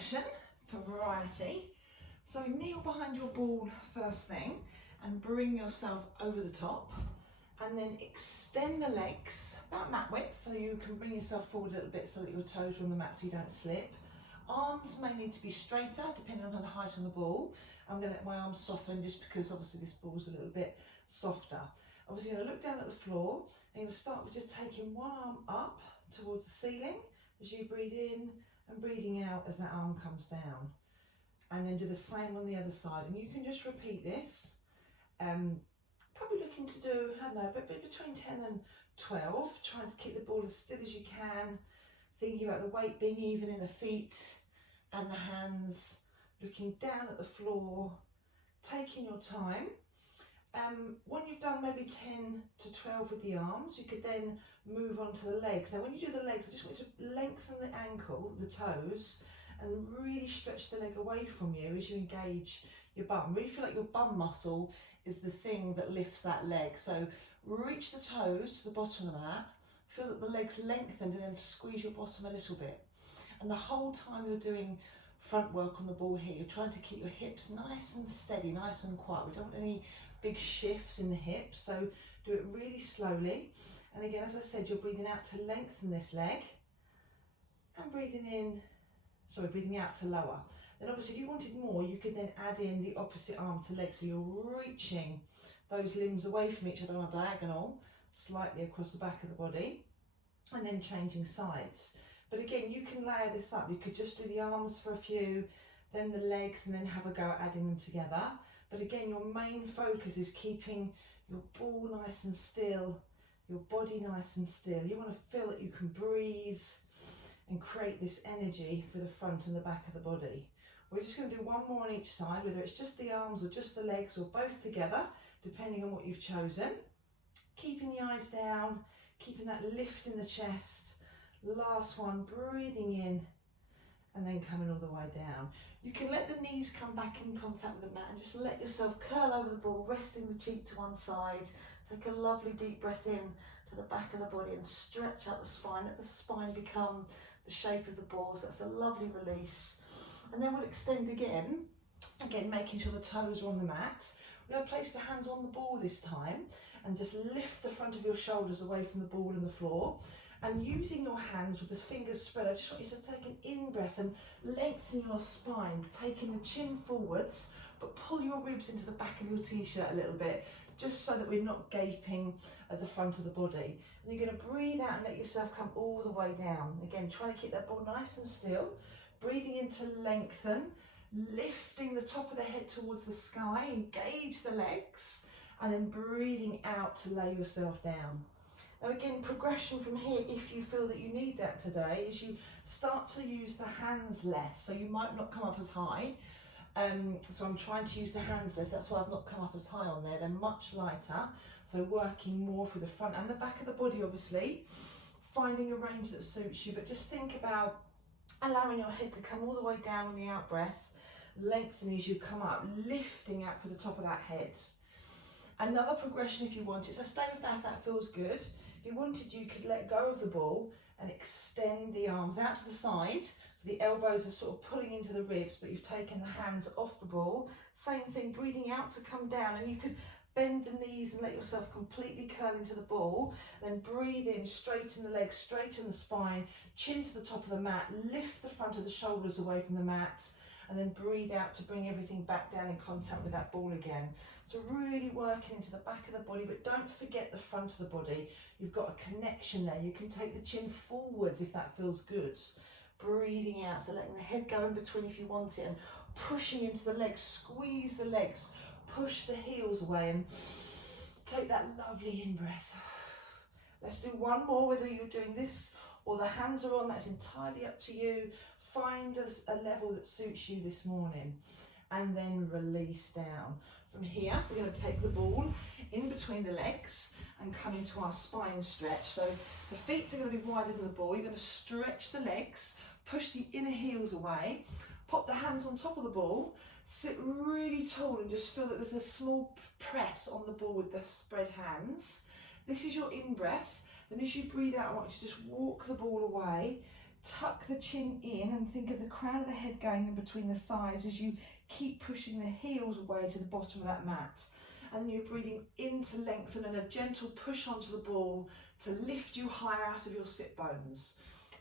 session for variety. So kneel behind your ball first thing and bring yourself over the top, and then extend the legs about mat width so you can bring yourself forward a little bit so that your toes are on the mat so you don't slip. Arms may need to be straighter depending on the height on the ball. I'm going to let my arms soften just because obviously this ball's a little bit softer. Obviously you're going to look down at the floor and you're going to start with just taking one arm up towards the ceiling as you breathe in and breathing out as that arm comes down. And then do the same on the other side, and you can just repeat this. Probably looking to do, I don't know, but between 10 and 12, trying to keep the ball as still as you can, thinking about the weight being even in the feet and the hands, looking down at the floor, taking your time. When you've done maybe 10 to 12 with the arms, you could then move on to the legs. Now when you do the legs, I just want you to lengthen the ankle, the toes, and really stretch the leg away from you as you engage your bum. Really feel like your bum muscle is the thing that lifts that leg. So reach the toes to the bottom of the mat, feel that the leg's lengthened, and then squeeze your bottom a little bit. And the whole time you're doing front work on the ball here, you're trying to keep your hips nice and steady, nice and quiet. We don't want any big shifts in the hips, so do it really slowly. And again, as I said, you're breathing out to lengthen this leg and breathing out to lower. Then obviously if you wanted more, you could then add in the opposite arm to leg, so you're reaching those limbs away from each other on a diagonal, slightly across the back of the body, and then changing sides. But again, you can layer this up. You could just do the arms for a few, then the legs, and then have a go at adding them together. But again, your main focus is keeping your ball nice and still, your body nice and still. You want to feel that you can breathe and create this energy for the front and the back of the body. We're just going to do one more on each side, whether it's just the arms or just the legs or both together, depending on what you've chosen. Keeping the eyes down, keeping that lift in the chest. Last one, breathing in and then coming all the way down. You can let the knees come back in contact with the mat and just let yourself curl over the ball, resting the cheek to one side. Take a lovely deep breath in to the back of the body and stretch out the spine. Let the spine become the shape of the ball, so that's a lovely release. And then we'll extend again, making sure the toes are on the mat. We're going to place the hands on the ball this time and just lift the front of your shoulders away from the ball and the floor. And using your hands with the fingers spread, I just want you to take an in-breath and lengthen your spine, taking the chin forwards, but pull your ribs into the back of your t-shirt a little bit, just so that we're not gaping at the front of the body. And you're going to breathe out and let yourself come all the way down. Again, trying to keep that ball nice and still. Breathing in to lengthen, lifting the top of the head towards the sky, engage the legs, and then breathing out to lay yourself down. Now again, progression from here, if you feel that you need that today, is you start to use the hands less. So you might not come up as high. So I'm trying to use the hands less. That's why I've not come up as high on there. They're much lighter. So working more for the front and the back of the body, obviously. Finding a range that suits you, but just think about allowing your head to come all the way down on the out breath, lengthening as you come up, lifting out for the top of that head. Another progression if you wanted, so stay with that if that feels good. If you wanted, you could let go of the ball and extend the arms out to the side, so the elbows are sort of pulling into the ribs, but you've taken the hands off the ball. Same thing, breathing out to come down, and you could bend the knees and let yourself completely curl into the ball. Then breathe in, straighten the legs, straighten the spine, chin to the top of the mat, lift the front of the shoulders away from the mat, and then breathe out to bring everything back down in contact with that ball again. So really working into the back of the body, but don't forget the front of the body. You've got a connection there. You can take the chin forwards if that feels good. Breathing out, so letting the head go in between if you want it, and pushing into the legs, squeeze the legs, push the heels away, and take that lovely in-breath. Let's do one more, whether you're doing this or the hands are on, that's entirely up to you. Find a level that suits you this morning, and then release down. From here, we're going to take the ball in between the legs and come into our spine stretch. So the feet are going to be wider than the ball. You're going to stretch the legs, push the inner heels away, pop the hands on top of the ball, sit really tall and just feel that there's a small press on the ball with the spread hands. This is your in-breath. Then as you breathe out, I want you to just walk the ball away, tuck the chin in and think of the crown of the head going in between the thighs as you keep pushing the heels away to the bottom of that mat. And then you're breathing in to lengthen and a gentle push onto the ball to lift you higher out of your sit bones.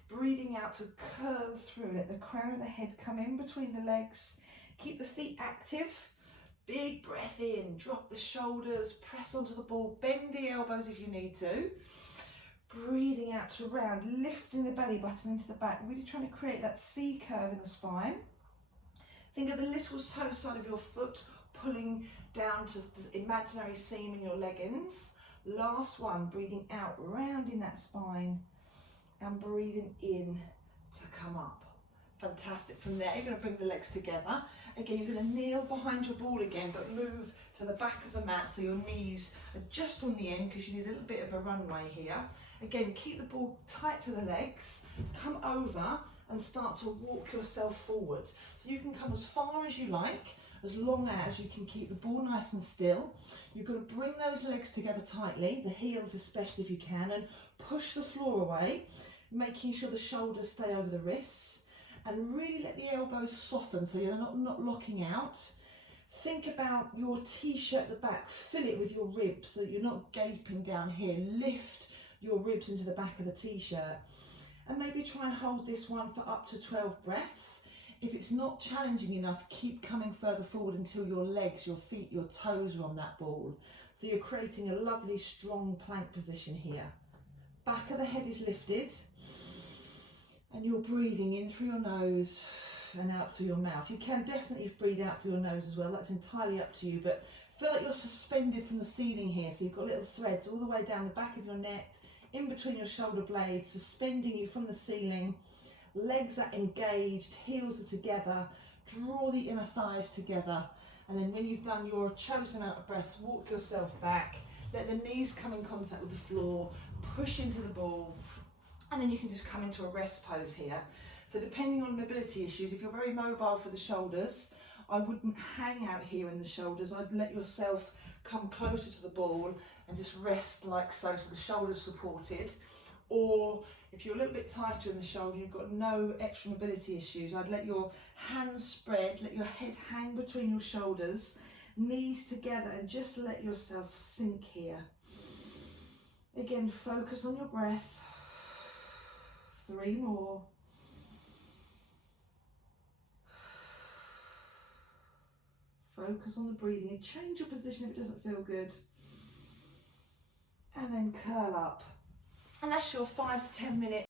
Breathing out to curve through, let the crown of the head come in between the legs. Keep the feet active. Big breath in, drop the shoulders, press onto the ball, bend the elbows if you need to. Breathing out to round, lifting the belly button into the back, really trying to create that C curve in the spine. Think of the little toe side of your foot pulling down to the imaginary seam in your leggings. Last one, breathing out, rounding that spine and breathing in to come up. Fantastic. From there, you're going to bring the legs together. Again, you're going to kneel behind your ball again, but move to the back of the mat so your knees are just on the end because you need a little bit of a runway here. Again, keep the ball tight to the legs, come over and start to walk yourself forward. So you can come as far as you like, as long as you can keep the ball nice and still. You've got to bring those legs together tightly, the heels especially if you can, and push the floor away, making sure the shoulders stay over the wrists. And really let the elbows soften so you're not locking out. Think about your t-shirt at the back, fill it with your ribs so that you're not gaping down here. Lift your ribs into the back of the t-shirt. And maybe try and hold this one for up to 12 breaths. If it's not challenging enough, keep coming further forward until your legs, your feet, your toes are on that ball. So you're creating a lovely strong plank position here. Back of the head is lifted. And you're breathing in through your nose and out through your mouth. You can definitely breathe out through your nose as well, that's entirely up to you, but feel like you're suspended from the ceiling here, so you've got little threads all the way down the back of your neck, in between your shoulder blades, suspending you from the ceiling. Legs are engaged, heels are together, draw the inner thighs together, and then when you've done your chosen amount of breaths, walk yourself back, let the knees come in contact with the floor, push into the ball, and then you can just come into a rest pose here. So depending on mobility issues, if you're very mobile for the shoulders, I wouldn't hang out here in the shoulders. I'd let yourself come closer to the ball and just rest like so, so the shoulders supported. Or if you're a little bit tighter in the shoulder, you've got no extra mobility issues, I'd let your hands spread, let your head hang between your shoulders, knees together, and just let yourself sink here. Again, focus on your breath. 3 more. Focus on the breathing and change your position if it doesn't feel good. And then curl up. And that's your 5 to 10 minute